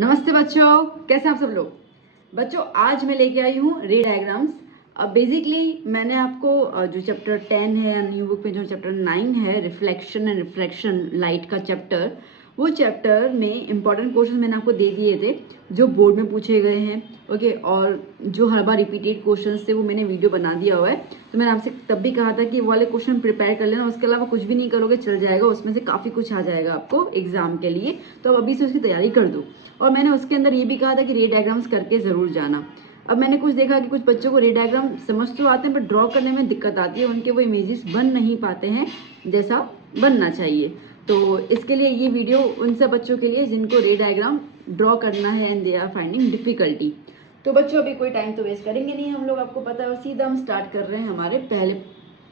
नमस्ते बच्चों, कैसे आप सब लोग। बच्चों आज मैं लेके आई हूँ रे डायग्राम्स। अब बेसिकली मैंने आपको जो चैप्टर 10 है न्यू बुक में, जो चैप्टर 9 है रिफ्लेक्शन एंड रिफ्रैक्शन लाइट का चैप्टर, वो चैप्टर में इंपॉर्टेंट क्वेश्चन मैंने आपको दे दिए थे जो बोर्ड में पूछे गए हैं। ओके, और जो हर बार रिपीटेड क्वेश्चन थे वो मैंने वीडियो बना दिया हुआ है। तो मैंने आपसे तब भी कहा था कि वो वाले क्वेश्चन प्रिपेयर कर लेना, उसके अलावा कुछ भी नहीं करोगे चल जाएगा, उसमें से काफ़ी कुछ आ जाएगा आपको एग्जाम के लिए। तो अब अभी से उसकी तैयारी कर दो। और मैंने उसके अंदर ये भी कहा था कि रे डायग्राम्स करके ज़रूर जाना। अब मैंने कुछ देखा कि कुछ बच्चों को रे डायग्राम समझ तो आते हैं पर ड्रॉ करने में दिक्कत आती है, उनके वो इमेजेस बन नहीं पाते हैं जैसा बनना चाहिए। तो इसके लिए ये वीडियो उन सब बच्चों के लिए जिनको रे डायग्राम ड्रॉ करना है and they are finding difficulty. तो बच्चों अभी कोई टाइम तो वेस्ट करेंगे नहीं हम लोग, आपको पता है, और सीधा हम स्टार्ट कर रहे हैं हमारे पहले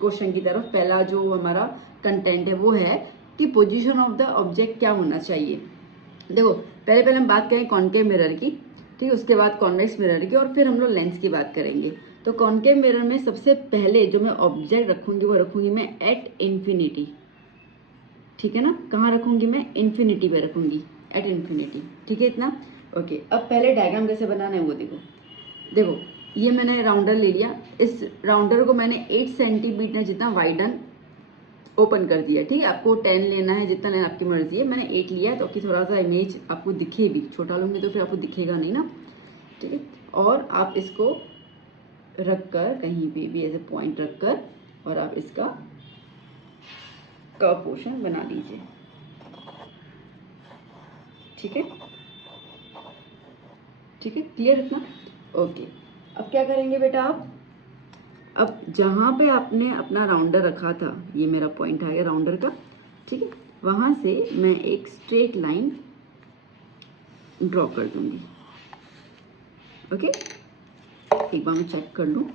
क्वेश्चन की तरफ। पहला जो हमारा कंटेंट है वो है कि पोजीशन ऑफ द ऑब्जेक्ट क्या होना चाहिए। देखो पहले हम बात करें कॉनकेव मिरर की, ठीक है, उसके बाद कॉन्वेक्स मिरर की, और फिर हम लोग लेंस की बात करेंगे। तो कॉनकेव मिरर में सबसे पहले जो मैं ऑब्जेक्ट रखूंगी वो रखूंगी मैं एट इन्फिनिटी, ठीक है ना। कहाँ रखूंगी मैं? इन्फिनिटी पे रखूंगी, एट इन्फिनिटी, ठीक है इतना। ओके, अब पहले डायग्राम कैसे बनाना है वो देखो। देखो ये मैंने राउंडर ले लिया, इस राउंडर को मैंने 8 सेंटीमीटर जितना वाइडन ओपन कर दिया, ठीक है। आपको 10 लेना है, जितना लेना आपकी मर्जी है, मैंने 8 लिया है तो कि थोड़ा सा इमेज आपको दिखे भी। छोटा लूँगी तो फिर आपको दिखेगा नहीं ना, ठीक है। और आप इसको रख कर कहीं पे भी ऐसे पॉइंट रख कर और आप इसका कर्व पोर्शन बना लीजिए, ठीक है, ठीक है, क्लियर इतना। ओके, अब क्या करेंगे बेटा आप, अब जहाँ पे आपने अपना राउंडर रखा था, ये मेरा पॉइंट आ गया राउंडर का, ठीक है, वहाँ से मैं एक स्ट्रेट लाइन ड्रॉ कर दूंगी। ओके, एक बार मैं चेक कर लूँ।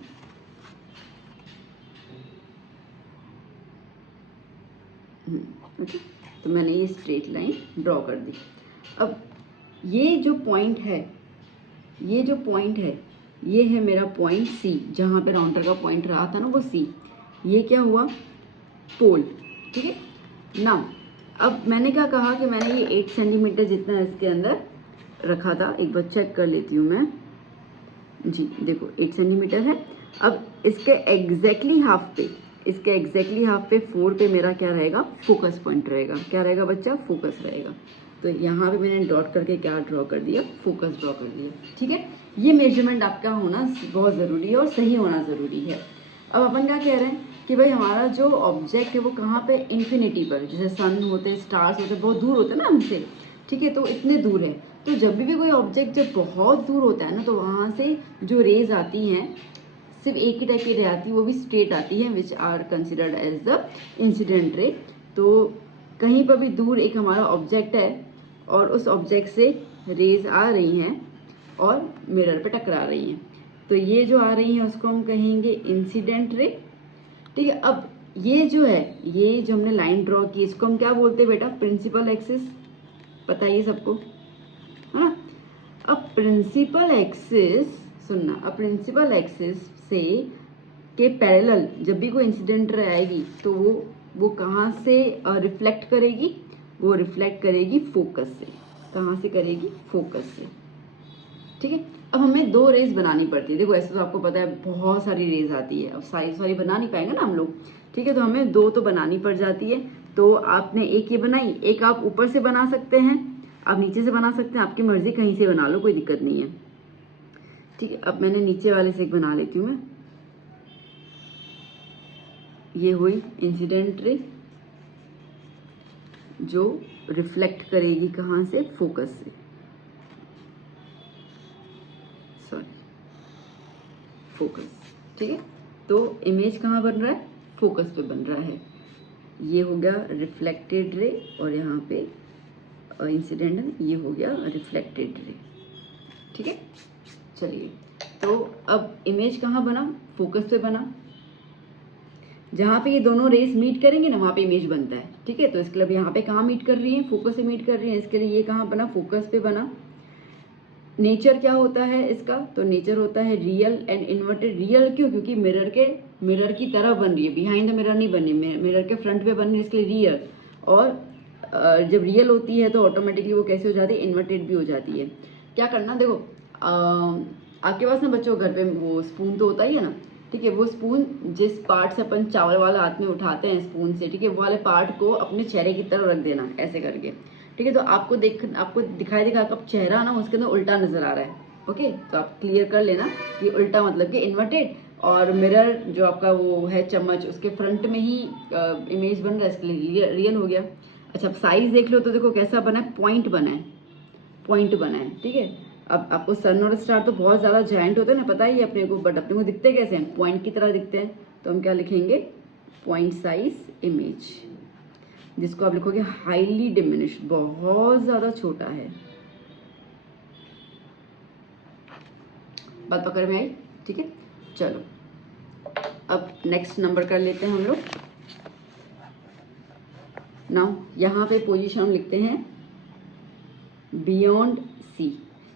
ओके, तो मैंने ये स्ट्रेट लाइन ड्रॉ कर दी। अब ये जो पॉइंट है, ये जो पॉइंट है, ये है मेरा पॉइंट सी, जहाँ पे राउंडर का पॉइंट रहा था ना वो सी। ये क्या हुआ? पोल, ठीक है ना। अब मैंने क्या कहा कि मैंने ये 8 सेंटीमीटर जितना इसके अंदर रखा था, एक बार चेक कर लेती हूँ मैं जी। देखो 8 सेंटीमीटर है। अब इसके एग्जैक्टली हाफ पे, इसके एग्जैक्टली हाफ पे 4 पे मेरा क्या रहेगा? फोकस पॉइंट रहेगा। क्या रहेगा बच्चा? फोकस रहेगा। तो यहाँ पे मैंने डॉट करके क्या ड्रॉ कर दिया? फोकस ड्रॉ कर दिया, ठीक है। ये मेजरमेंट आपका होना बहुत ज़रूरी है और सही होना ज़रूरी है। अब अपन क्या कह रहे हैं कि भाई हमारा जो ऑब्जेक्ट है वो कहाँ पे? इन्फिनिटी पर। जैसे सन होते, स्टार्स होते, बहुत दूर होते हैं ना हमसे, ठीक है, तो इतने दूर है। तो जब भी कोई ऑब्जेक्ट जब बहुत दूर होता है ना, तो वहाँ से जो रेज आती हैं सिर्फ एक ही टाइप की रे आती है, वो भी स्ट्रेट आती है, which are considered as the incident ray. तो कहीं पर भी दूर एक हमारा ऑब्जेक्ट है और उस ऑब्जेक्ट से रेज आ रही हैं और मिरर पे टकरा रही हैं, तो ये जो आ रही हैं उसको हम कहेंगे इंसिडेंट रे, ठीक है। अब ये जो है, ये जो हमने लाइन ड्रॉ की, इसको हम क्या बोलते हैं बेटा? प्रिंसिपल एक्सिस, पता है ये सबको, है ना। अब प्रिंसिपल एक्सिस, सुनना, अब प्रिंसिपल एक्सिस से के पैरेलल जब भी कोई इंसिडेंट रे आएगी तो वो कहाँ से रिफ्लेक्ट करेगी? वो रिफ्लेक्ट करेगी फोकस से। कहाँ से करेगी? फोकस से, ठीक है। अब हमें 2 रेज बनानी पड़ती है। देखो ऐसे तो आपको पता है बहुत सारी रेज आती है, अब सारी बना नहीं पाएंगे ना हम लोग, ठीक है, तो हमें 2 तो बनानी पड़ जाती है। तो आपने एक ये बनाई, एक आप ऊपर से बना सकते हैं, आप नीचे से बना सकते हैं, आपकी मर्जी, कहीं से बना लो, कोई दिक्कत नहीं है, ठीक है। अब मैंने नीचे वाले से एक बना लेती हूँ मैं, ये हुई इंसिडेंट रे जो रिफ्लेक्ट करेगी कहाँ से? फोकस से, सॉरी, फोकस, ठीक है। तो इमेज कहाँ बन रहा है? फोकस पे बन रहा है। ये हो गया रिफ्लेक्टेड रे और यहाँ पे इंसिडेंट है, ये हो गया रिफ्लेक्टेड रे, ठीक है। चलिए, तो अब इमेज कहाँ बना? फोकस पे बना। जहाँ पे ये दोनों रेस मीट करेंगे ना वहाँ पे इमेज बनता है, ठीक है। तो इसके लिए यहाँ पे कहाँ मीट कर रही है? फोकस से मीट कर रही है, इसके लिए ये कहाँ बना? फोकस पे बना। नेचर क्या होता है इसका? तो नेचर होता है रियल एंड इन्वर्टेड। रियल क्यों? क्योंकि मिरर की तरफ बन रही है, बिहाइंड द मिरर नहीं बनी, मिरर के फ्रंट पे बन रही है, इसके लिए रियल। और जब रियल होती है तो ऑटोमेटिकली वो कैसे हो जाती है, इन्वर्टेड भी हो जाती है। क्या करना, देखो आपके पास ना बच्चों घर पे वो स्पून तो होता ही है ना, ठीक है। वो स्पून जिस पार्ट से अपन चावल वाला हाथ में उठाते हैं स्पून से, ठीक है, वो वाले पार्ट को अपने चेहरे की तरफ रख देना ऐसे करके, ठीक है। तो आपको दिखाई देगा आपका चेहरा ना उसके अंदर उल्टा नजर आ रहा है, ओके। तो आप क्लियर कर लेना कि उल्टा मतलब कि इन्वर्टेड, और मिरर जो आपका वो है चम्मच उसके फ्रंट में ही इमेज बन रहा है, इसके लिए रियल हो गया। अच्छा साइज देख लो तो देखो कैसा बना है, पॉइंट बना है, पॉइंट बना है, ठीक है। अब आपको सन और स्टार तो बहुत ज़्यादा जॉइंट होते हैं ना, पता ही है अपने को, बट अपने को दिखते कैसे हैं, पॉइंट की तरह दिखते हैं। तो हम क्या लिखेंगे, पॉइंट साइज इमेज, जिसको आप लिखोगे हाईली डिमिनिश्ड, बहुत ज़्यादा छोटा है। बात पकड़ में आई, ठीक है। चलो अब नेक्स्ट नंबर कर लेते हैं हम लोग। नाउ यहाँ पे पोजीशन हम लिखते हैं बियॉन्ड सी।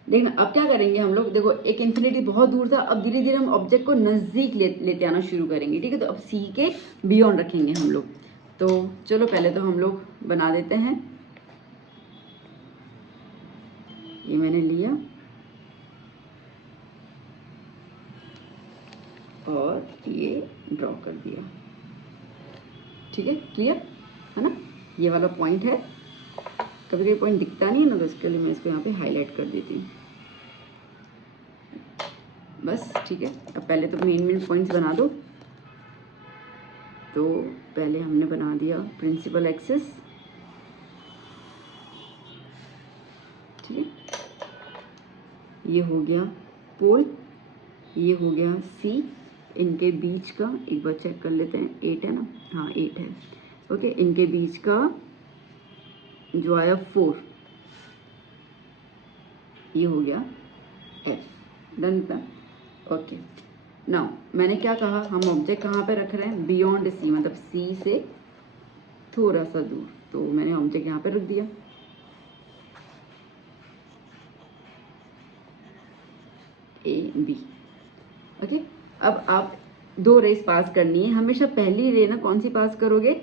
देखना अब क्या करेंगे हम लोग, देखो एक इन्फिनिटी बहुत दूर था, अब धीरे धीरे हम ऑब्जेक्ट को नज़दीक लेते आना शुरू करेंगे, ठीक है। तो अब सी के बियॉन्ड रखेंगे हम लोग। तो चलो पहले तो हम लोग बना देते हैं, ये मैंने लिया और ये ड्रॉ कर दिया, ठीक है, क्लियर है ना। ये वाला पॉइंट है, कभी कभी पॉइंट दिखता नहीं है ना, तो इसके लिए मैं इसको यहाँ पे हाईलाइट कर देती हूँ, बस ठीक है। अब पहले तो मेन पॉइंट्स बना दो। तो पहले हमने बना दिया प्रिंसिपल एक्सिस, ठीक है, ये हो गया पोल, ये हो गया सी, इनके बीच का एक बार चेक कर लेते हैं, 8 है ना, हाँ 8 है, ओके। इनके बीच का जो आया 4, ये हो गया एफ, डन था, ओके। नाउ मैंने क्या कहा, हम ऑब्जेक्ट कहाँ पे रख रहे हैं, बियॉन्ड सी, मतलब सी से थोड़ा सा दूर, तो मैंने ऑब्जेक्ट यहाँ पे रख दिया। A B, okay. अब आप 2 रेस पास करनी है, हमेशा पहली रे ना कौन सी पास करोगे,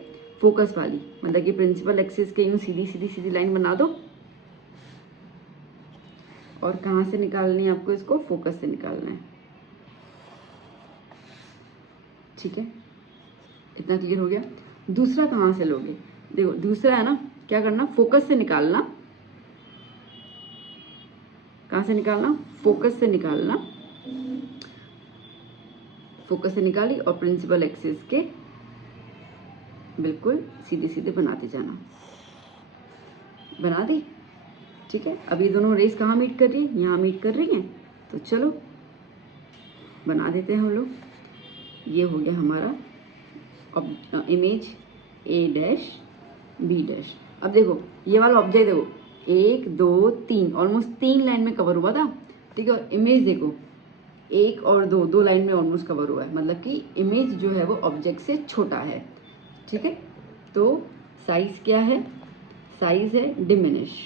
फोकस वाली, मतलब कि प्रिंसिपल एक्सिस के यूँ सीधी सीधी सीधी लाइन बना दो, और कहाँ से निकालनी है आपको, इसको फोकस से निकालना है, ठीक है। इतना क्लियर हो गया। दूसरा कहाँ से लोगे, देखो दूसरा है ना, क्या करना, फोकस से निकालना, कहाँ से निकालना, फोकस से निकालना, फोकस से निकाली और प्रिंसिपल एक्सिस के बिल्कुल सीधे सीधे बनाते जाना, बना दी, ठीक है। अब ये दोनों रेस कहाँ मीट कर रही है, यहाँ मीट कर रही हैं, तो चलो बना देते हैं हम लोग। ये हो गया हमारा image A dash B dash. अब देखो ये वाला ऑब्जेक्ट देखो, 1 2 3, ऑलमोस्ट 3 लाइन में कवर हुआ था, ठीक है। और इमेज देखो 1 और 2 लाइन में ऑलमोस्ट कवर हुआ है, मतलब कि इमेज जो है वो ऑब्जेक्ट से छोटा है, ठीक है। तो साइज क्या है, साइज है डिमिनिश,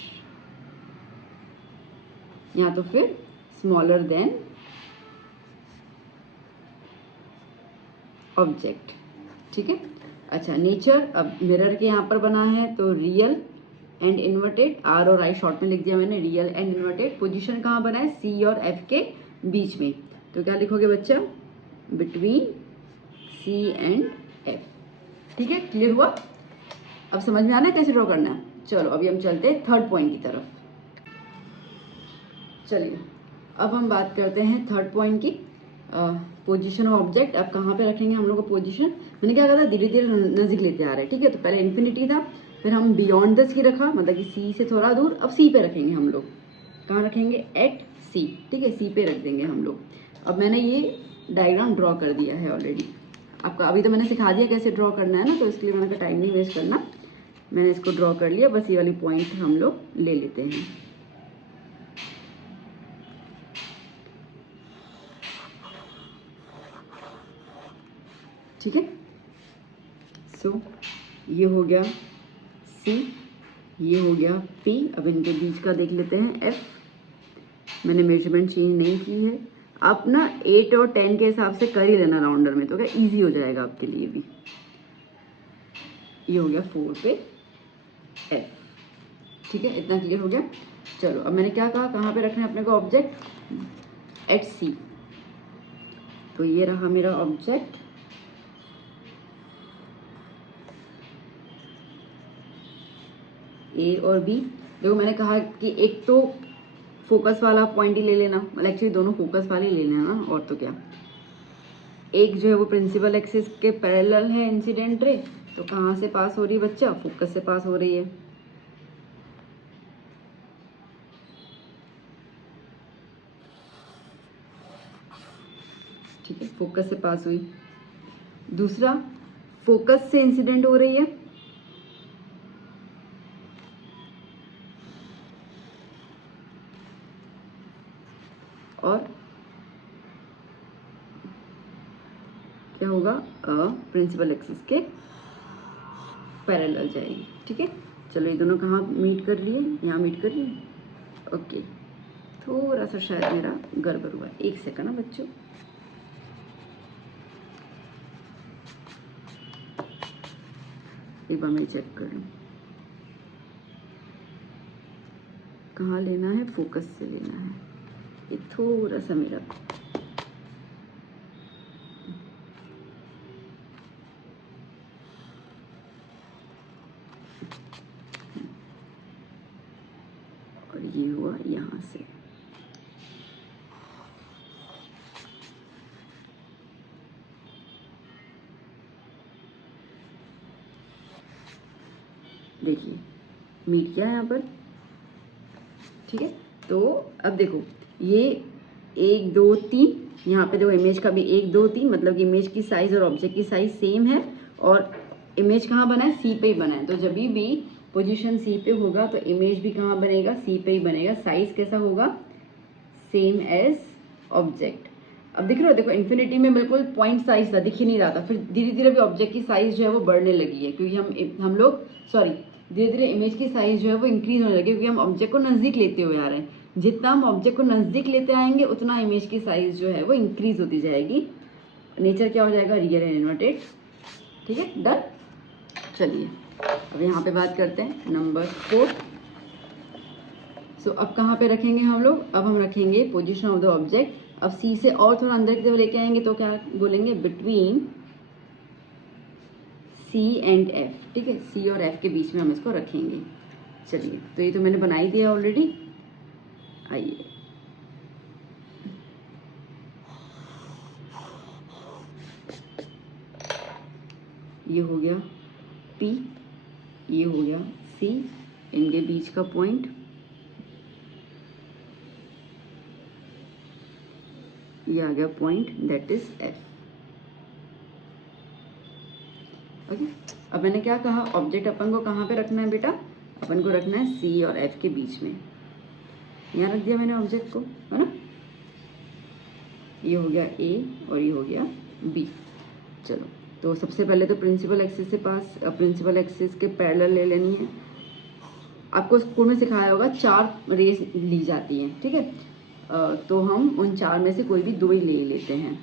या तो फिर स्मॉलर देन ऑब्जेक्ट, ठीक है। अच्छा नेचर, अब मिरर के यहाँ पर बना है तो रियल एंड इन्वर्टेड, आर और आई शॉर्ट में लिख दिया मैंने, रियल एंड इन्वर्टेड। पोजीशन कहाँ बना है, सी और एफ के बीच में, तो क्या लिखोगे बच्चा, बिटवीन सी एंड एफ, ठीक है, क्लियर हुआ। अब समझ में आना है कैसे ड्रॉ करना है। चलो अभी हम चलते हैं थर्ड पॉइंट की तरफ। चलिए अब हम बात करते हैं थर्ड पॉइंट की, पोजीशन ऑफ ऑब्जेक्ट। अब कहाँ पे रखेंगे हम लोग को पोजीशन, मैंने क्या कहा था, धीरे धीरे नजदीक लेते आ रहे हैं, ठीक है। तो पहले इन्फिनिटी था, फिर हम बियॉन्ड द सी रखा, मतलब कि सी से थोड़ा दूर, अब सी पे रखेंगे हम लोग, कहाँ रखेंगे, एट सी, ठीक है, सी पे रख देंगे हम लोग। अब मैंने ये डायग्राम ड्रॉ कर दिया है ऑलरेडी, आपका अभी तो मैंने सिखा दिया कैसे ड्रॉ करना है ना, तो इसके लिए मैंने टाइम नहीं वेस्ट करना, मैंने इसको ड्रॉ कर लिया, बस ये वाली पॉइंट हम लोग ले लेते हैं। ठीक है, सो ये हो गया सी, ये हो गया पी। अब इनके बीच का देख लेते हैं एफ, मैंने मेजरमेंट चेंज नहीं की है, आप ना 8 और 10 के हिसाब से कर ही लेना राउंडर में, तो क्या इजी हो जाएगा आपके लिए भी। ये हो गया 4 पे एफ। ठीक है, इतना क्लियर हो गया। चलो अब मैंने क्या कहा, कहाँ पे रखना है अपने को ऑब्जेक्ट, एट सी। तो ये रहा मेरा ऑब्जेक्ट, ए और बी। देखो मैंने कहा कि एक तो फोकस वाला पॉइंट ही ले लेना, मतलब एक्चुअली दोनों फोकस वाले ही लेना है ना, और तो क्या। एक जो है वो प्रिंसिपल एक्सिस के पैरेलल है इंसिडेंट रे, तो कहाँ से पास हो रही है बच्चा, फोकस से पास हो रही है। ठीक है, फोकस से पास हुई। दूसरा, फोकस से इंसिडेंट हो रही है, और क्या होगा, प्रिंसिपल एक्सिस के पैरेलल जाएगी। ठीक है, चलो ये दोनों कहाँ मीट कर लिए, यहाँ मीट कर लिए। ओके, थोड़ा सा शायद मेरा गड़बड़ हुआ, एक सेकंड ना बच्चों। एक बार मैं चेक कर लूँ, कहाँ लेना है, फोकस से लेना है। ये थोड़ा सा मेरा और ये हुआ यहाँ से। देखिए मीट किया है यहाँ पर। ठीक है, तो अब देखो ये 1 2 3, यहाँ पे देखो इमेज का भी 1 2 3, मतलब कि इमेज की साइज और ऑब्जेक्ट की साइज सेम है, और इमेज कहाँ बना है, सी पे ही बना है। तो जब भी पोजीशन सी पे होगा तो इमेज भी कहाँ बनेगा, सी पे ही बनेगा। साइज कैसा होगा, सेम एज ऑब्जेक्ट। अब दिख रहा है, देखो इन्फिनिटी में बिल्कुल पॉइंट साइज था, दिख ही नहीं रहा था, फिर धीरे धीरे भी ऑब्जेक्ट की साइज जो है वो बढ़ने लगी है, क्योंकि हम लोग सॉरी धीरे धीरे इमेज की साइज जो है वो इंक्रीज होने लगी, क्योंकि हम ऑब्जेक्ट को नजदीक लेते हुए आ रहे हैं। जितना हम ऑब्जेक्ट को नजदीक लेते आएंगे उतना इमेज की साइज जो है वो इंक्रीज होती जाएगी। नेचर क्या हो जाएगा, रियल एंड इन्वर्टेड। ठीक है, डन। चलिए अब यहाँ पे बात करते हैं नंबर 4। सो अब कहाँ पे रखेंगे हम लोग, अब हम रखेंगे पोजीशन ऑफ द ऑब्जेक्ट। अब सी से और थोड़ा अंदर की तरफ लेके आएंगे तो क्या बोलेंगे, बिटवीन सी एंड एफ। ठीक है, सी और एफ के बीच में हम इसको रखेंगे। चलिए, तो ये तो मैंने बना ही दिया ऑलरेडी। आइए, ये हो गया पी, ये हो गया सी, इनके बीच का पॉइंट, ये आ गया point that is F. Okay, अब मैंने क्या कहा, ऑब्जेक्ट अपन को कहाँ पे रखना है बेटा, अपन को रखना है सी और एफ के बीच में। यहाँ रख दिया मैंने ऑब्जेक्ट को, है ना। ये हो गया ए और ये हो गया बी। चलो, तो सबसे पहले तो प्रिंसिपल एक्सिस से पास, प्रिंसिपल एक्सिस के पैरेलल ले लेनी है। आपको स्कूल में सिखाया होगा 4 रेस ली जाती हैं। ठीक है, तो हम उन 4 में से कोई भी 2 ही ले लेते हैं।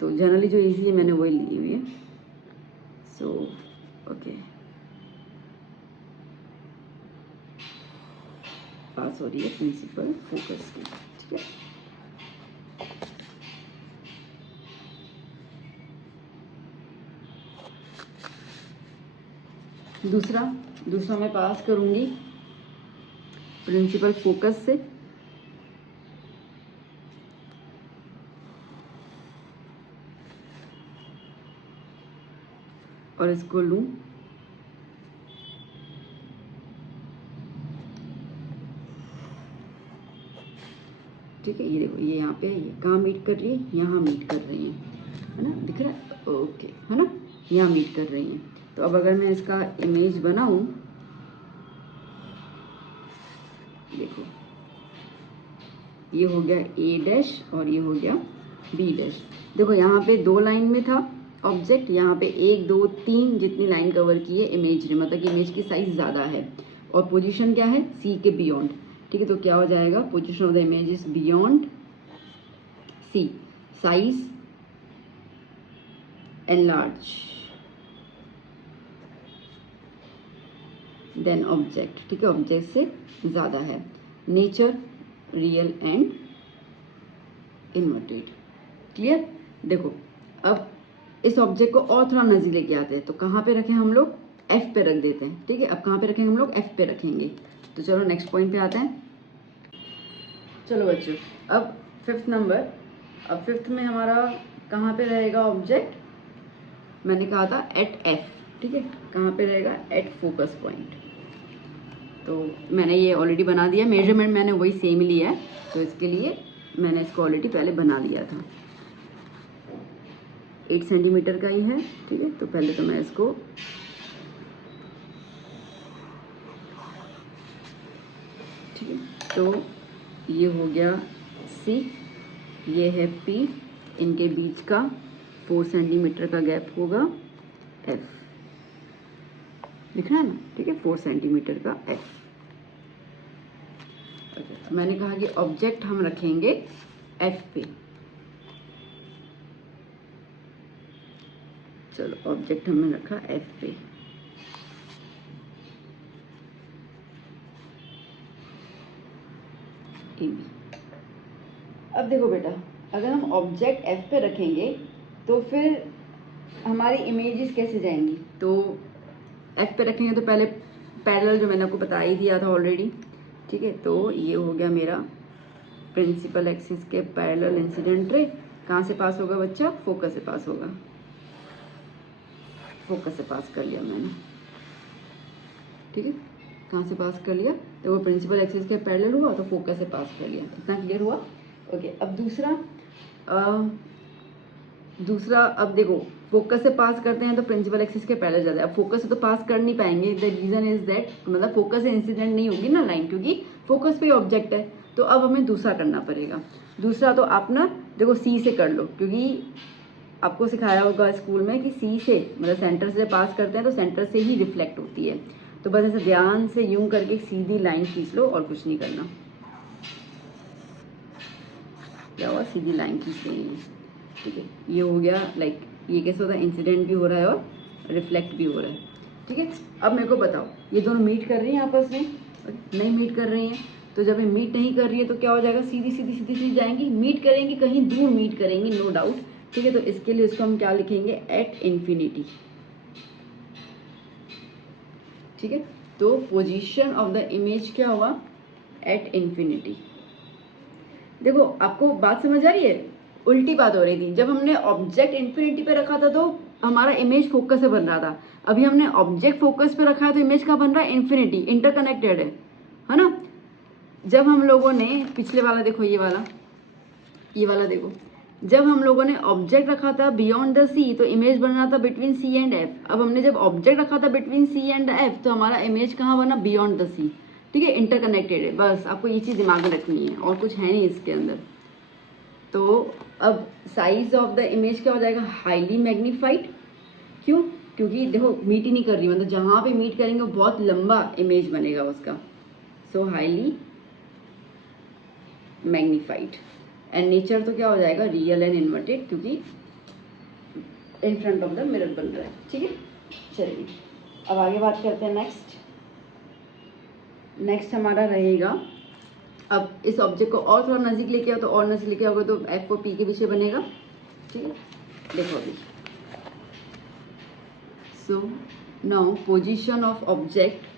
तो जनरली जो इजी है मैंने वही ली हुई है। सो ओके, पास हो रही है प्रिंसिपल फोकस की। ठीक है, दूसरा मैं पास करूंगी प्रिंसिपल फोकस से, और इसको लूं ठीक है। ये देखो, ये यहाँ पे ये कहाँ मीट कर रही है, यहाँ मीट कर रही है ना, दिख रहा है, ओके, है ना, यहाँ मीट कर रही है। तो अब अगर मैं इसका इमेज बनाऊं, देखो ये हो गया ए डैश और ये हो गया बी डैश। देखो यहाँ पे 2 लाइन में था ऑब्जेक्ट, यहाँ पे 1 2 3 जितनी लाइन कवर की है इमेज ने, मतलब कि इमेज की साइज ज़्यादा है, और पोजीशन क्या है, सी के बियॉन्ड। ठीक है, तो क्या हो जाएगा, position of the image is beyond C, size enlarge। Then object, ठीक है, ऑब्जेक्ट से ज़्यादा है, nature, real and inverted. Clear? देखो अब इस ऑब्जेक्ट को और थोड़ा नजदीक लेके आते हैं, तो कहाँ पे रखें हम लोग, एफ पे रख देते हैं, ठीक है। अब कहाँ पे रखेंगे हम लोग, एफ पे रखेंगे। तो चलो नेक्स्ट पॉइंट पे आते हैं। चलो बच्चों, अब फिफ्थ नंबर, अब फिफ्थ में हमारा कहाँ पे रहेगा ऑब्जेक्ट, मैंने कहा था एट एफ, ठीक है, कहाँ पे रहेगा, एट फोकस पॉइंट। तो मैंने ये ऑलरेडी बना दिया, मेजरमेंट मैंने वही सेम लिया है, तो इसके लिए मैंने इसको ऑलरेडी पहले बना लिया था। 8 सेंटीमीटर का ही है, ठीक है। तो पहले तो मैं इसको ठीक है, तो ये हो गया सी, ये है पी, इनके बीच का 4 सेंटीमीटर का गैप होगा एफ, लिखना है ना, ठीक है, 4 सेंटीमीटर का एफ। मैंने कहा कि ऑब्जेक्ट हम रखेंगे एफ पे। चलो ऑब्जेक्ट हमने रखा एफ पे। अब देखो बेटा, अगर हम ऑब्जेक्ट एफ पे रखेंगे तो फिर हमारी इमेजेस कैसे जाएंगी, तो एफ पे रखेंगे तो पहले पैरेलल जो मैंने आपको बता ही दिया था ऑलरेडी, ठीक है। तो ये हो गया मेरा प्रिंसिपल एक्सिस के पैरेलल इंसिडेंट रे, कहाँ से पास होगा बच्चा, फोकस से पास होगा, फोकस से पास कर लिया मैंने, ठीक है, कहाँ से पास कर लिया, तो वो प्रिंसिपल एक्सिस के पैरेलल हुआ तो फोकस से पास कर लिया। इतना क्लियर हुआ? ओके। अब दूसरा अब देखो, फोकस से पास करते हैं तो प्रिंसिपल एक्सिस के पैरेलल जाता है। अब फोकस से तो पास कर नहीं पाएंगे, द रीजन इज दैट, मतलब फोकस से इंसिडेंट नहीं होगी ना लाइन, क्योंकि फोकस पे ऑब्जेक्ट है। तो अब हमें दूसरा करना पड़ेगा। दूसरा तो आप ना देखो सी से कर लो, क्योंकि आपको सिखाया होगा स्कूल में कि सी से मतलब सेंटर से पास करते हैं तो सेंटर से ही रिफ्लेक्ट होती है। तो बस ऐसे ध्यान से यूं करके सीधी लाइन खींच लो और कुछ नहीं करना। क्या हुआ, सीधी लाइन खींच लेंगे, ठीक है। ये हो गया, लाइक ये कैसे होता है, इंसिडेंट भी हो रहा है और रिफ्लेक्ट भी हो रहा है, ठीक है। अब मेरे को बताओ, ये दोनों मीट कर रही हैं आपस में, नहीं मीट कर रही हैं, तो जब ये मीट नहीं कर रही है तो क्या हो जाएगा, सीधी सीधी सीधी सीधी जाएंगी, मीट करेंगी, कहीं दूर मीट करेंगी, नो डाउट, ठीक है। तो इसके लिए इसको हम क्या लिखेंगे, एट इन्फिनिटी, ठीक है। तो पोजीशन ऑफ द इमेज क्या हुआ, एट इन्फिनिटी। देखो आपको बात समझ आ रही है, उल्टी बात हो रही थी, जब हमने ऑब्जेक्ट इन्फिनिटी पे रखा था तो हमारा इमेज फोकस से बन रहा था, अभी हमने ऑब्जेक्ट फोकस पे रखा है तो इमेज का बन रहा है इन्फिनिटी, इंटरकनेक्टेड है ना। जब हम लोगों ने पिछले वाला देखो, ये वाला देखो, जब हम लोगों ने ऑब्जेक्ट रखा था बियॉन्ड द सी तो इमेज बन रहा था बिटवीन सी एंड एफ। अब हमने जब ऑब्जेक्ट रखा था बिटवीन सी एंड एफ तो हमारा इमेज कहाँ बना, बियॉन्ड द सी, ठीक है, इंटरकनेक्टेड है। बस आपको ये चीज़ दिमाग में रखनी है और कुछ है नहीं इसके अंदर। तो अब साइज ऑफ द इमेज क्या हो जाएगा, हाईली मैग्नीफाइड। क्यों, क्योंकि देखो मीट ही नहीं कर रही, मतलब जहाँ पे मीट करेंगे वो बहुत लंबा इमेज बनेगा उसका, सो हाईली मैग्नीफाइड। एंड नेचर तो क्या हो जाएगा, रियल एंड इन्वर्टेड, क्योंकि in front of the mirror बन रहा है, ठीक है। चलिए अब आगे बात करते हैं। नेक्स्ट हमारा रहेगा, अब इस ऑब्जेक्ट को और थोड़ा नज़दीक लेके आओ, तो और नज़दीक लेके आओगे तो एफ को पी के पीछे बनेगा, ठीक है। देखो अभी, so now position of object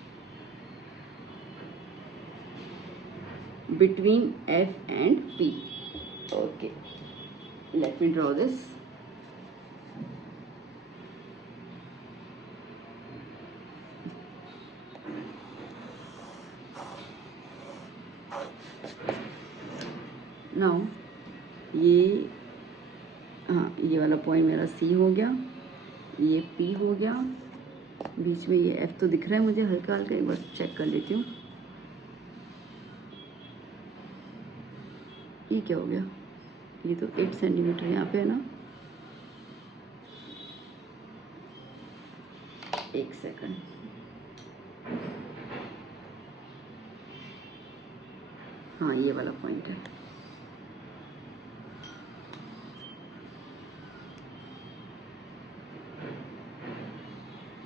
between F and P. Okay, let me draw this. Now ये हाँ, ये वाला पॉइंट मेरा C हो गया, ये P हो गया, बीच में ये F तो दिख रहा है मुझे हल्का हल्का, एक बार चेक कर लेती हूँ। ये क्या हो गया, ये तो 8 सेंटीमीटर यहाँ पे है ना, एक सेकंड, हाँ ये वाला पॉइंट है,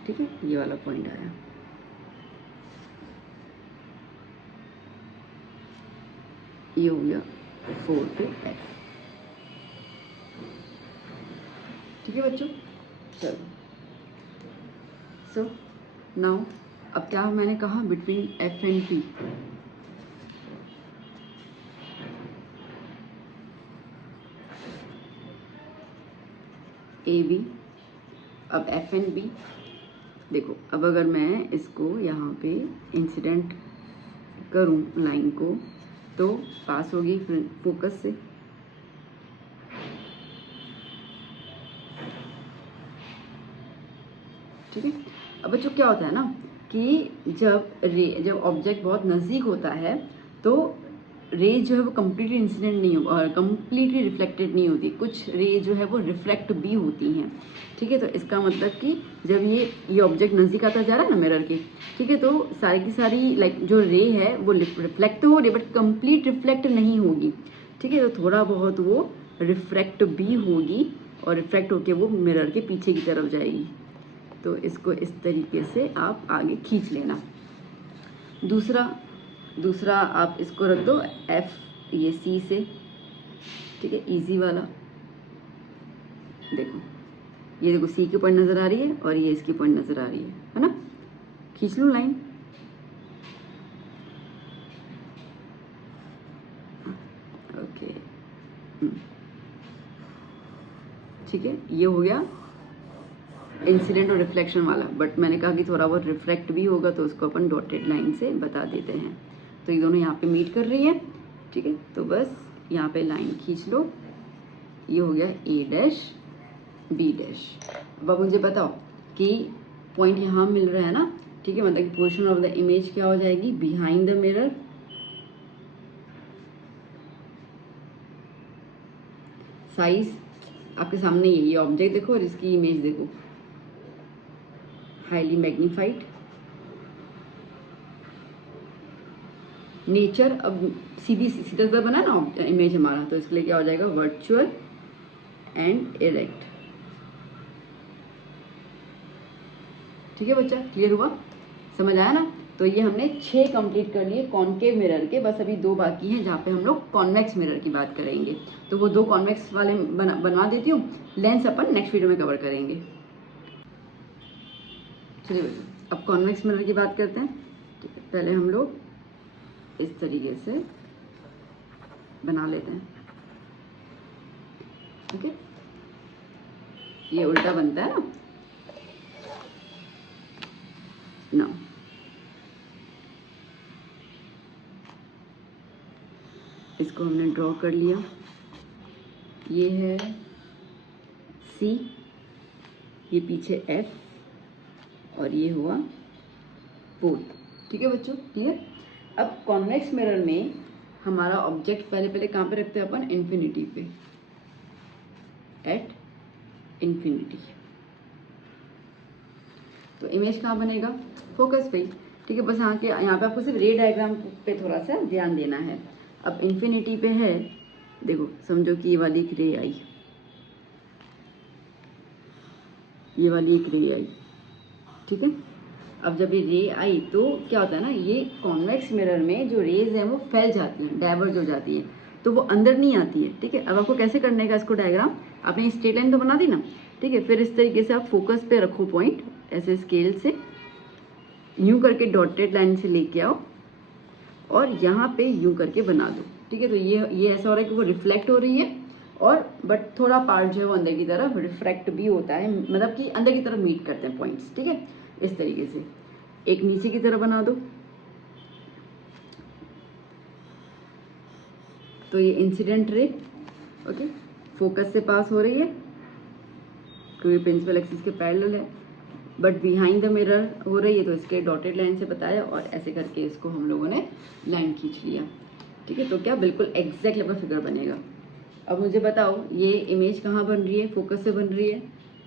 ठीक है, ये वाला पॉइंट आया। ये हो गया 4 पे f। ठीक है बच्चों, चलो। सो नाउ अब क्या मैंने कहा, between f and p A B. अब f एंड b देखो, अब अगर मैं इसको यहाँ पे इंसिडेंट करूँ लाइन को, तो पास होगी फोकस से। ठीक है। अब बच्चों क्या होता है ना कि जब ऑब्जेक्ट बहुत नज़दीक होता है तो रेज जो है वो कम्प्लीटली इंसिडेंट नहीं हो और कम्प्लीटली रिफ्लेक्टेड नहीं होती, कुछ रेज जो है वो रिफ्लेक्ट भी होती हैं। ठीक है, तो इसका मतलब कि जब ये ऑब्जेक्ट नज़दीक आता जा रहा है ना मिरर के, ठीक है, तो सारी की सारी लाइक जो रे है वो रिफ्लेक्ट तो हो रही है बट कंप्लीट रिफ्लेक्ट नहीं होगी। ठीक है, तो थोड़ा बहुत वो रिफ्लेक्ट भी होगी और रिफ्लेक्ट होके वो मिरर के पीछे की तरफ जाएगी। तो इसको इस तरीके से आप आगे खींच लेना। दूसरा आप इसको रख दो F ये C से। ठीक है, इजी वाला। देखो ये देखो C की पॉइंट नज़र आ रही है और ये इसकी पॉइंट नज़र आ रही है ना। खींच लो लाइन। ओके, ठीक है, ये हो गया इंसिडेंट और रिफ्लेक्शन वाला। बट मैंने कहा कि थोड़ा बहुत रिफ्लेक्ट भी होगा तो उसको अपन डॉटेड लाइन से बता देते हैं। तो ये दोनों यहाँ पे मीट कर रही है। ठीक है, तो बस यहाँ पे लाइन खींच लो। ये हो गया A डैश B डैश। अब मुझे बताओ कि पॉइंट यहाँ मिल रहा है ना। ठीक है, मतलब कि पोजीशन ऑफ द इमेज क्या हो जाएगी, बिहाइंड द मिरर। साइज आपके सामने ही है, ये ऑब्जेक्ट देखो और इसकी इमेज देखो, हाईली मैग्नीफाइड। नेचर, अब सीधा बना ना इमेज हमारा, तो इसके लिए क्या हो जाएगा, वर्चुअल एंड इरेक्ट। ठीक है बच्चा, क्लियर हुआ, समझ आया ना। तो ये हमने 6 कंप्लीट कर लिए कॉनकेव मिरर के। बस अभी 2 बाकी हैं जहाँ पे हम लोग कॉन्वेक्स मिरर की बात करेंगे। तो वो 2 कॉन्वेक्स वाले बनवा देती हूँ। लेंस अपन नेक्स्ट वीडियो में कवर करेंगे। चलिए बच्चों, अब कॉन्वेक्स मिरर की बात करते हैं। ठीक है, पहले हम लोग इस तरीके से बना लेते हैं। ओके, ये उल्टा बनता है ना। इसको हमने ड्रॉ कर लिया। ये है C, ये पीछे F और ये हुआ पोल। ठीक है बच्चों, क्लियर। अब कॉन्वेक्स मिरर में हमारा ऑब्जेक्ट पहले कहाँ पे रखते हैं अपन, इन्फिनिटी पे, एट इन्फिनिटी। तो इमेज कहाँ बनेगा, फोकस पे। ठीक है, बस यहाँ पे आपको सिर्फ रे डायग्राम पे थोड़ा सा ध्यान देना है। अब इन्फिनिटी पे है, देखो समझो कि ये वाली एक रे आई, ये वाली एक रे आई। ठीक है, अब जब ये रे आई तो क्या होता है ना, ये कॉन्वेक्स मिरर में जो रेज हैं वो फैल जाती हैं, डाइवर्ज हो जाती है, तो वो अंदर नहीं आती है। ठीक है, अब आपको कैसे करने का इसको डायग्राम, आपने स्ट्रेट लाइन तो बना दी ना। ठीक है, फिर इस तरीके से आप फोकस पे रखो पॉइंट, ऐसे स्केल से यूं करके डॉटेड लाइन से लेके आओ और यहाँ पे यूं करके बना दो। ठीक है, तो ये ऐसा हो रहा है कि वो रिफ्लेक्ट हो रही है और बट थोड़ा पार्ट जो है वो अंदर की तरफ रिफ्रैक्ट भी होता है, मतलब कि अंदर की तरफ मीट करते हैं पॉइंट्स। ठीक है, इस तरीके से एक नीचे की तरफ बना दो। तो ये इंसिडेंट रे, ओके, फोकस से पास हो रही है क्योंकि प्रिंसिपल एक्सिस के पैरेलल है, बट बिहाइंड द मिरर हो रही है तो इसके डॉटेड लाइन से बताया और ऐसे करके इसको हम लोगों ने लाइन खींच लिया। ठीक है, तो क्या बिल्कुल एग्जैक्ट आपका फिगर बनेगा। अब मुझे बताओ ये इमेज कहाँ बन रही है, फोकस से बन रही है,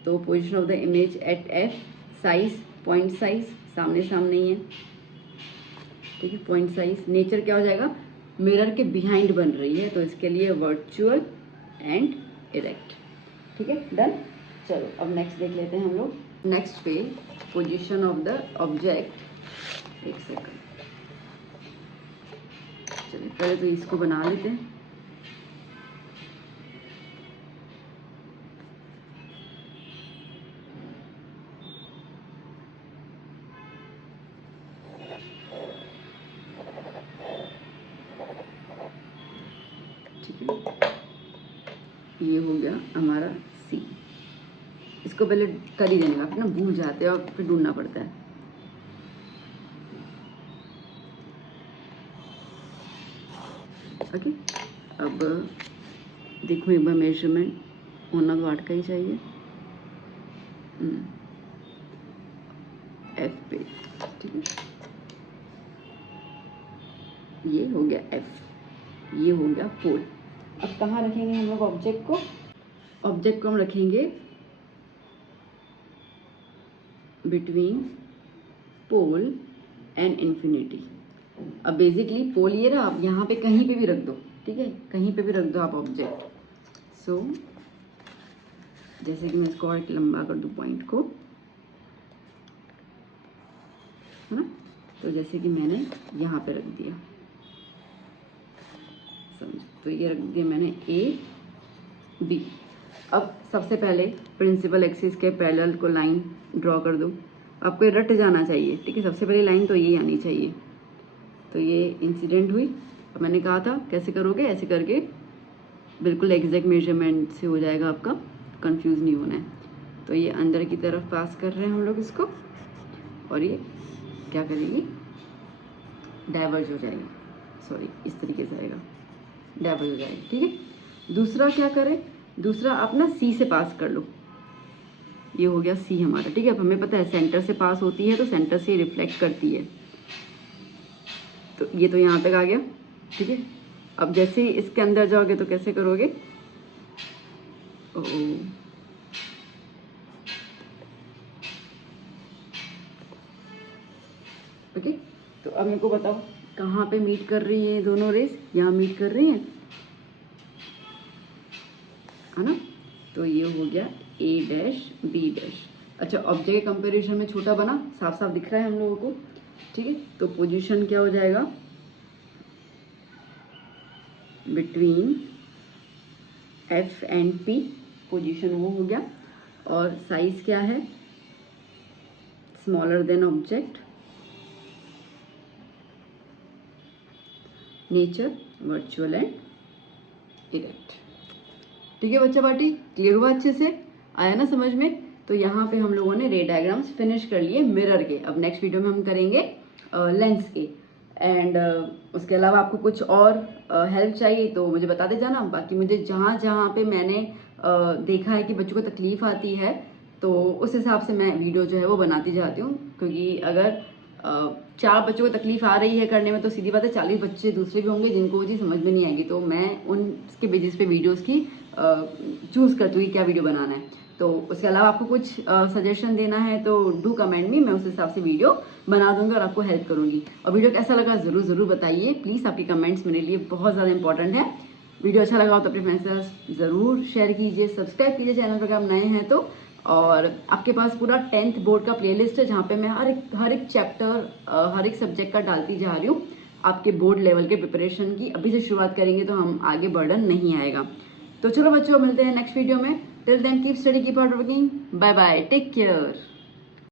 तो position of the image at F, size, point size सामने ही है। ठीक है, पॉइंट साइज, नेचर क्या हो जाएगा, मिरर के बिहाइंड बन रही है तो इसके लिए वर्चुअल एंड इरेक्ट। ठीक है, डन। चलो अब नेक्स्ट देख लेते हैं हम लोग। नेक्स्ट पे पोजीशन ऑफ द ऑब्जेक्ट, एक सेकंड, चलिए पहले तो इसको बना लेते हैं। ठीक है, ये हो गया हमारा सी। इसको पहले कर ही देने का, फिर ना भूल जाते हैं और फिर ढूंढना पड़ता है। ओके, अब देखो एक बार मेजरमेंट होना तो 8 का ही चाहिए। एफ पे, ठीक है, ये हो गया एफ, ये हो गया पोल। अब कहाँ रखेंगे हम लोग ऑब्जेक्ट को? ऑब्जेक्ट को हम रखेंगे बिटवीन पोल एंड इन्फिनिटी। अब बेसिकली पोल ये रहा, आप यहाँ पे कहीं पे भी रख दो, ठीक है, कहीं पे भी रख दो आप ऑब्जेक्ट। सो जैसे कि मैं इसको और एक लंबा कर दूँ पॉइंट को, है ना, तो जैसे कि मैंने यहाँ पे रख दिया, समझ, तो ये रख दिया मैंने ए बी। अब सबसे पहले प्रिंसिपल एक्सिस के पैरेलल को लाइन ड्रॉ कर दो। आपको ये रट जाना चाहिए, ठीक है, सबसे पहले लाइन तो ये आनी चाहिए। तो ये इंसिडेंट हुई। अब मैंने कहा था कैसे करोगे, ऐसे करके बिल्कुल एग्जैक्ट मेजरमेंट से हो जाएगा आपका, कंफ्यूज नहीं होना है। तो ये अंदर की तरफ पास कर रहे हैं हम लोग इसको, और ये क्या करेगी, डाइवर्ज हो जाएगा, सॉरी इस तरीके से आएगा, डाइवर्ज हो जाएगा, ठीक है। दूसरा क्या करें, दूसरा आप ना सी से पास कर लो, ये हो गया सी हमारा, ठीक है। अब हमें पता है सेंटर से पास होती है तो सेंटर से रिफ्लेक्ट करती है, तो ये तो यहाँ तक आ गया, ठीक है। अब जैसे ही इसके अंदर जाओगे तो कैसे करोगे, ओके। तो अब मेरे को बताओ कहाँ पे मीट कर रही है दोनों रेस, यहाँ मीट कर रही हैं, है ना। तो ये हो गया ए डैश बी डैश। अच्छा, ऑब्जेक्ट के कंपैरिजन में छोटा बना, साफ साफ दिख रहा है हम लोगों को, ठीक है। तो पोजीशन क्या हो जाएगा, between F and P, position वो हो गया। और साइज क्या है, smaller than object, nature virtual and erect. ठीक है बच्चा पार्टी, क्लियर हुआ, अच्छे से आया ना समझ में। तो यहाँ पे हम लोगों ने रे डायग्राम्स फिनिश कर लिए मिरर के। अब नेक्स्ट वीडियो में हम करेंगे लेंस के। एंड उसके अलावा आपको कुछ और हेल्प चाहिए तो मुझे बता दे जाना। बाकी मुझे जहाँ जहाँ पे मैंने देखा है कि बच्चों को तकलीफ आती है तो उस हिसाब से मैं वीडियो जो है वो बनाती जाती हूँ, क्योंकि अगर 4 बच्चों को तकलीफ आ रही है करने में तो सीधी बात है 40 बच्चे दूसरे भी होंगे जिनको वो चीज़ समझ में नहीं आएगी। तो मैं उनके बेसिस पे वीडियोस की चूज़ करती हूँ कि क्या वीडियो बनाना है। तो उसके अलावा आपको कुछ सजेशन देना है तो डू कमेंट में, मैं उस हिसाब से वीडियो बना दूंगी और आपको हेल्प करूंगी। और वीडियो कैसा लगा ज़रूर बताइए प्लीज़, आपके कमेंट्स मेरे लिए बहुत ज़्यादा इंपॉर्टेंट है। वीडियो अच्छा लगा हो तो अपने फ्रेंड्स के साथ ज़रूर शेयर कीजिए, सब्सक्राइब कीजिए चैनल पर अगर आप नए हैं तो। और आपके पास पूरा 10th बोर्ड का प्लेलिस्ट है जहाँ पे मैं हर एक चैप्टर हर एक सब्जेक्ट का डालती जा रही हूँ। आपके बोर्ड लेवल के प्रिपरेशन की अभी से शुरुआत करेंगे तो हम आगे बर्डन नहीं आएगा। तो चलो बच्चों, मिलते हैं नेक्स्ट वीडियो में। Till then keep study, keep hard working, bye bye, take care.